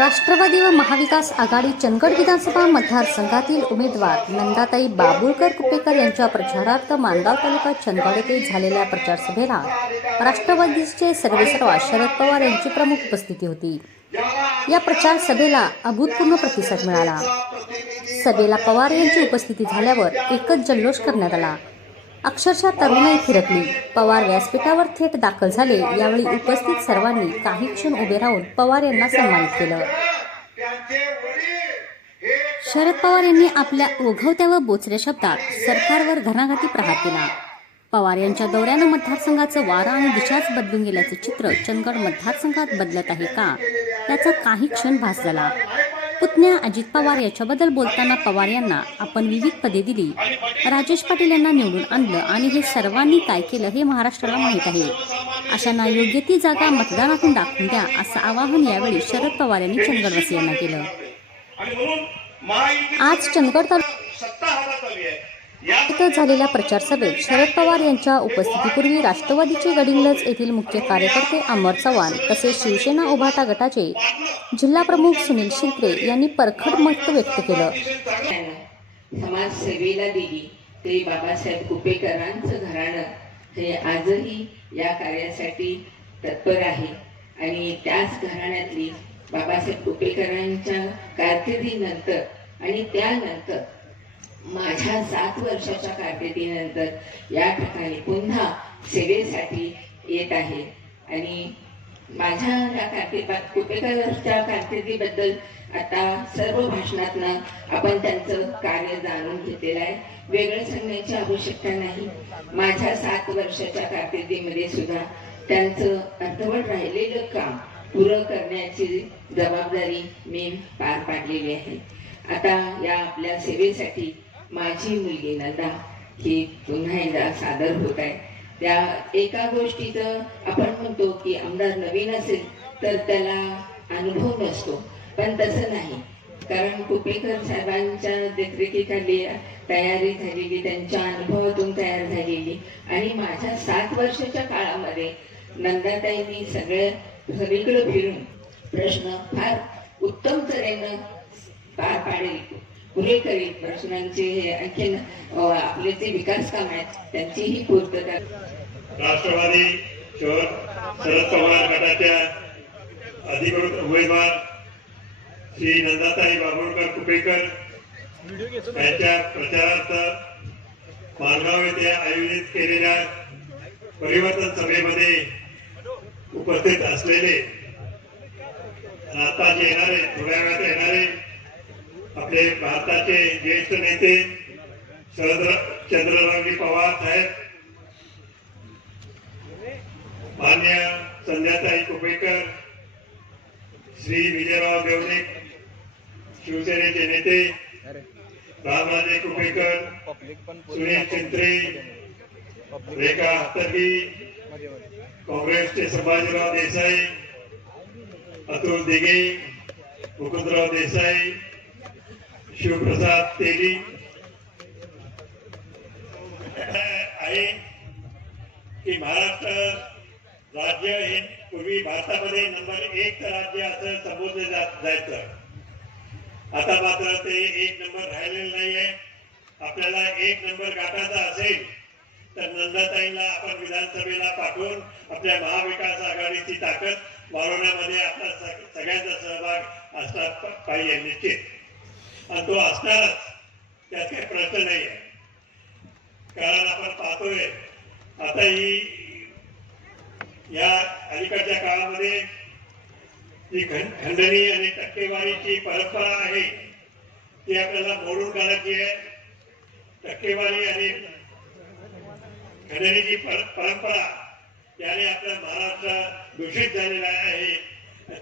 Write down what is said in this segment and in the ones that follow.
राष्ट्रवादी व महाविकास आघाडी चंदगड विधानसभा मतदारसंघातील उमेदवार नंदाताई बाबुळकर कुपेकर यांच्या प्रचारार्थ मानगाव तालुका चंदगड येथे झालेल्या प्रचारसभेला राष्ट्रवादीचे सर्वेसर्वा शरद पवार यांची प्रमुख उपस्थिती होती. या प्रचार सभेला अभूतपूर्व प्रतिसाद मिळाला. सभेला पवार यांची उपस्थिती झाल्यावर एकच जल्लोष करण्यात आला. अक्षरशः तरुणाई फिरकली. पवार व्यासपीठावर थेट दाखल झाले. यावेळी उपस्थित सर्वांनी काही क्षण उभे राहून पवार यांना सन्मानित केलं. शरद पवार यांनी आपल्या ओघवत्या व बोचऱ्या शब्दात सरकारवर घणाघाती प्रहार केला. पवार यांच्या दौऱ्यानं मतदारसंघाचं वारा आणि दिशाच बदलून गेल्याचं चित्र चंदगड मतदारसंघात बदलत आहे का? याचा काही क्षण भास झाला. पुतण्या अजित पवार याच्याबद्दल बोलताना पवार यांना आपण विविध पदे दिली. राजेश पाटील यांना निवडून आणलं आणि हे सर्वांनी काय केलं हे महाराष्ट्राला माहीत आहे. अशांना योग्य ती जागा मतदानातून दाखवून द्या असं आवाहन यावेळी शरद पवार यांनी चंदगडवासियांना केलं. आज चंदगड तालुक्यात सत्ता इथं झालेल्या प्रचार सभेत शरद पवार यांच्या उपस्थितीपूर्वी राष्ट्रवादीचे गडिंगलज येथील मुख्य कार्यकर्ते अमर चव्हाण तसेच शिवसेना उभाटा गटाचे जिल्हाप्रमुख सुनील शिंत्रे यांनी परखड मत व्यक्त केलं. समाजसेवेला दिली. ते बाबासाहेब कुपेकरांचं घराणं. हे आजही या कार्यासाठी तत्पर आहे. आणि त्याच घराण्यातली बाबासाहेब कुपेकरांच्या कारकिर्दीनंतर आणि त्यानंतर माझ्या सात वर्षाच्या कारकिर्दीनंतर या ठिकाणी पुन्हा सेवेसाठी येत आहे. आणि माझ्या या कारकिर्दीत कुपेकरच्या कारकिर्दीबद्दल आता सर्व भाषणातनं आपण त्यांचं कार्य जाणून घेतलेलं आहे. वेगळं सांगण्याची आवश्यकता नाही. माझ्या सात वर्षाच्या कारकिर्दीमध्ये सुद्धा त्यांचं अर्धवट राहिलेलं काम पुरं करण्याची जबाबदारी मी पार पाडलेली आहे. आता या आपल्या सेवेसाठी माझी मुलगी नंदा ही पुन्हा एकदा सादर होत आहे. त्या एका गोष्टीचं आपण म्हणतो की आमदार नवीन असेल तर त्याला अनुभव नसतो. पण तसं नाही. कारण कुपेकर साहेबांच्या देखरेखीखाली तयारी झालेली त्यांच्या अनुभवातून तयार झालेली. आणि माझ्या सात वर्षाच्या काळामध्ये नंदाताईंनी सगळे सगळीकडे फिरून प्रश्न फार उत्तम तऱ्हेनं पार पाडेल. पुरे करील प्रश्नांचे हे आणखीन आपले जे विकास काम आहेत त्यांचीही पूर्तता राष्ट्रवादी शहर शरद पवार गटाच्या अधिकृत उमेदवार श्री नंदाताई बाबुळकर कुपेकर यांच्या प्रचारार्थ मालगाव येथे आयोजित केलेल्या परिवर्तन सभेमध्ये उपस्थित असलेले आता येणारे थोड्या वेळात येणारे आपले भारताचे ज्येष्ठ नेते शरद चंद्ररावजी पवार साहेब मान्य संध्याताई कुपेकर, श्री विजयराव देवणे शिवसेनेचे नेते रामराजे कुपेकर, सुनील चिंत्रे रेखा हत्तरगी काँग्रेसचे संभाजीराव देसाई, अतुल दिघे, मुकुंदराव देसाई शिवप्रसाद तेली. आहे की महाराष्ट्र राज्य हे पूर्वी भारतामध्ये नंबर एक राज्य असं संबोधलं जात जायचं. आता मात्र ते एक नंबर राहिलेलं नाही आहे आपल्याला एक नंबर गाठायचा असेल तर नंदाताईला आपण विधानसभेला पाठवून आपल्या महाविकास आघाडीची ताकद वाढवण्यामध्ये आपला सगळ्यांचा सहभाग असला पाहिजे निश्चित. आणि तो असणारच. त्यात काही प्रश्न नाही आहे कारण आपण पाहतोय आता ही या अलीकडच्या काळामध्ये जी खंडणी आणि टक्केवारीची परंपरा आहे ती आपल्याला मोडून काढायची आहे. टक्केवारी आणि खंडणीची पर- परंपरा त्याने आपला महाराष्ट्र दूषित झालेला आहे.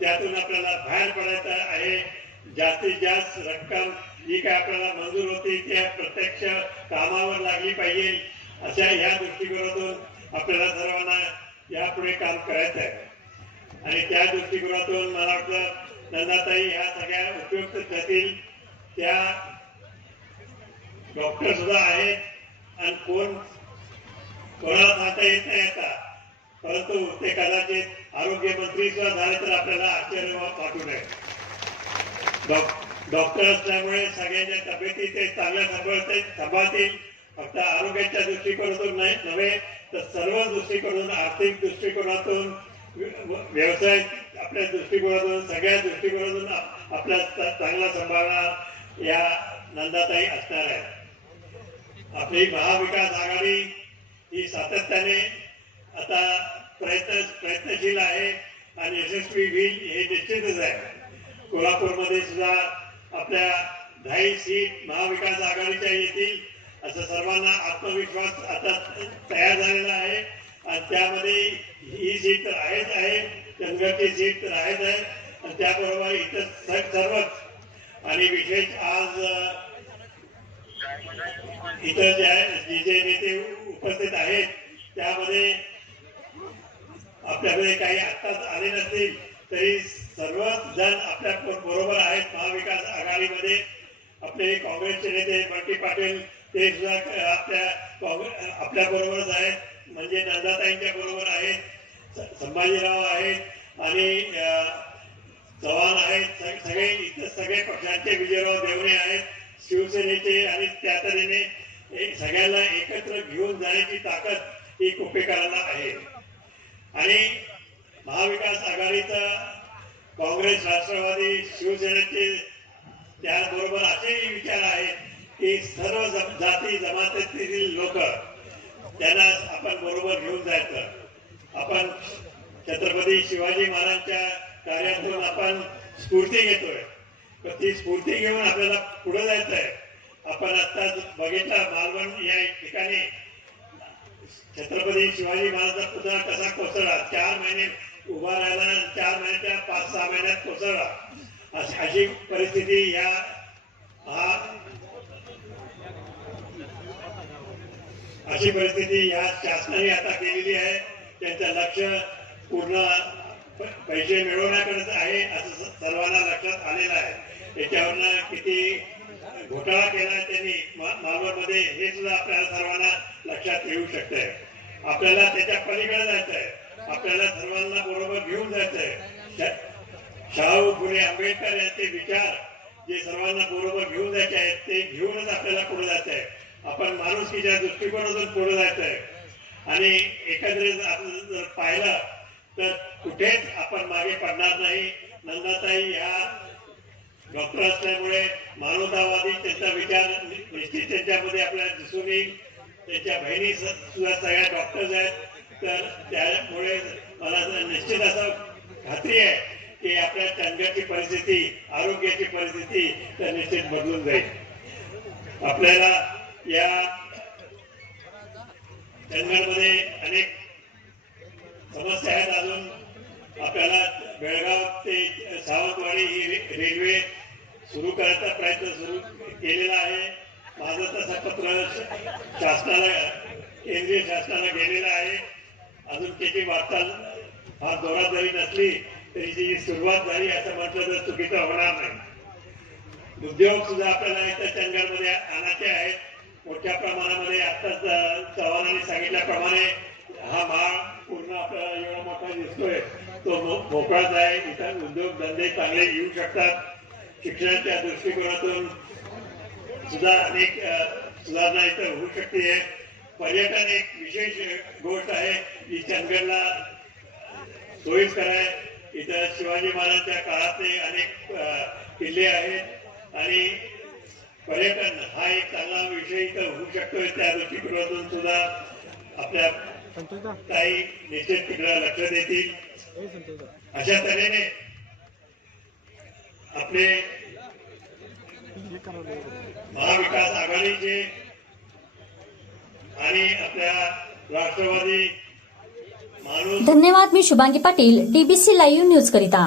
त्यातून आपल्याला बाहेर पडायचं आहे. जास्तीत जास्त रक्कम जी काय आपल्याला मंजूर होती ती प्रत्यक्ष कामावर लागली पाहिजे. अशा ह्या दृष्टिकोनातून आपल्याला सर्वांना यापुढे काम करायचं आहे. आणि त्या दृष्टिकोनातून मला वाटतं नंदाताई ह्या सगळ्या उपयुक्त ठरतील त्या डॉक्टर सुद्धा आहेत. आणि कोण कोणाला सांगता येत नाही आता. परंतु ते कदाचित आरोग्य मंत्री सुद्धा झाले तर आपल्याला आश्चर्य वाटू नये. डॉक्टर असल्यामुळे सगळ्यांच्या तब्येती ते चांगल्या सांभाळते सांभाळतील. फक्त आरोग्याच्या दृष्टिकोनातून नाही नव्हे तर सर्व दृष्टिकोनातून आर्थिक दृष्टिकोनातून व्यवसाय आपल्या दृष्टिकोनातून सगळ्या दृष्टिकोनातून आपल्या चांगला सांभाळणार या नंदाताई असणार आहे आपली महाविकास आघाडी ही सातत्याने आता प्रयत्न प्रयत्नशील आहे आणि यशस्वी होईल हे निश्चितच आहे. कोल्हापूरमध्ये सुद्धा आपल्या दहाही सीट महाविकास आघाडीच्या येतील असं सर्वांना आत्मविश्वास आता तयार झालेला आहे. आणि त्यामध्ये ही सीट तर आहेच आहे चंदगडची सीट तर आहेच आहे. आणि त्याबरोबर इतर सर्वच. आणि विशेष आज इतर जे आहे जे नेते उपस्थित आहेत त्यामध्ये आपल्याकडे काही आत्ताच आले नसतील तरी सर्वच जण आपल्या बरोबर आहेत महाविकास आघाडीमध्ये. आपले काँग्रेसचे नेते बंटी पाटील ते सुद्धा आपल्या काँग्रेस आपल्या बरोबरच आहेत. म्हणजे नंदाताईंच्या बरोबर आहेत. संभाजीराव आहेत. आणि चव्हाण आहेत. सगळे इतर सगळे पक्षांचे विजयराव देवणे आहेत. शिवसेनेचे आणि त्या तऱ्हेने सगळ्यांना एकत्र घेऊन जाण्याची ताकद ही कुपेकरांना आहे. आणि महाविकास आघाडीचा काँग्रेस राष्ट्रवादी शिवसेनेचे त्याबरोबर असेही विचार आहेत की सर्व जाती जमातीतील लोक त्यांना आपण बरोबर घेऊन जायचं. आपण छत्रपती शिवाजी महाराजांच्या कार्यातून आपण स्फूर्ती घेतोय. तर ती स्फूर्ती घेऊन आपल्याला पुढे जायचं आहे आपण आत्ताच बघितलं मालवण या ठिकाणी छत्रपती शिवाजी महाराजांचा पुतळा कसा कोसळला? चार महिने उभा राहिला आणि चार महिन्याच्या पाच सहा महिन्यात कोसळला. अशी अशी परिस्थिती या हा अशी परिस्थिती या शासनाने आता केलेली आहे. त्यांचं लक्ष पूर्ण पैसे मिळवण्याकडेच आहे असं सर्वांना लक्षात आलेलं आहे. याच्यावरनं किती घोटाळा केला त्यांनी मालवणमध्ये हे सुद्धा आपल्याला सर्वांना लक्षात येऊ शकतंय. आपल्याला त्याच्या पलीकडे जायचं आहे आपल्याला सर्वांना बरोबर घेऊन जायचं आहे शाहू फुले आंबेडकर यांचे विचार जे सर्वांना बरोबर घेऊन जायचे आहेत ते घेऊनच आपल्याला पुढे जायचं आहे आपण माणुसकीच्या दृष्टिकोनातून पुढे जायचं आहे आणि एकंदरीत आपण जर पाहिलं तर कुठेच आपण मागे पडणार नाही. नंदाताई ह्या डॉक्टर असल्यामुळे मानवतावादी त्यांचा विचार निश्चित त्यांच्यामध्ये आपल्याला दिसून येईल. त्यांच्या बहिणी सुद्धा सगळ्या डॉक्टर्स आहेत. तर त्यामुळे मला तर निश्चित असं खात्री आहे की आपल्या चंद्राची परिस्थिती आरोग्याची परिस्थिती तर निश्चित बदलून जाईल. आपल्याला या चंदगडमध्ये अनेक समस्या आहेत. अजून आपल्याला बेळगाव ते सावंतवाडी ही रेल्वे सुरू करायचा प्रयत्न सुरू केलेला आहे. माझं तसं पत्र शासनाला केंद्रीय शासनाला गेलेलं आहे. अजून त्याची वाटचाल हा जोरात जरी नसली तरी त्याची सुरुवात झाली असं म्हटलं तर चुकीचं होणार नाही. उद्योग सुद्धा आपल्याला इथं चंदगडमध्ये आणायचे आहेत. मोठ्या प्रमाणामध्ये आत्ताच चव्हाणांनी सांगितल्याप्रमाणे हा माळ पूर्ण आपल्याला एवढा मोठा दिसतोय. तो मोकळाच आहे. इथं उद्योग धंदे चांगले येऊ शकतात. शिक्षणाच्या दृष्टिकोनातून सुद्धा अनेक सुधारणा इथं होऊ शकते. पर्यटन एक विशेष गोष्ट आहे जी चंदगडला सोयीस्कर आहे. इथं शिवाजी महाराजांच्या काळातले अनेक किल्ले आहेत. आणि पर्यटन हा एक चांगला विषय इथं होऊ शकतो त्या दृष्टिकोनातून सुद्धा आपल्या काही निश्चित तिकडे लक्ष देतील. अशा तऱ्हेने आपले महाविकास आघाडीचे आणि आपल्या राष्ट्रवादी धन्यवाद मी Shubhangi Patil DBC live news करिता.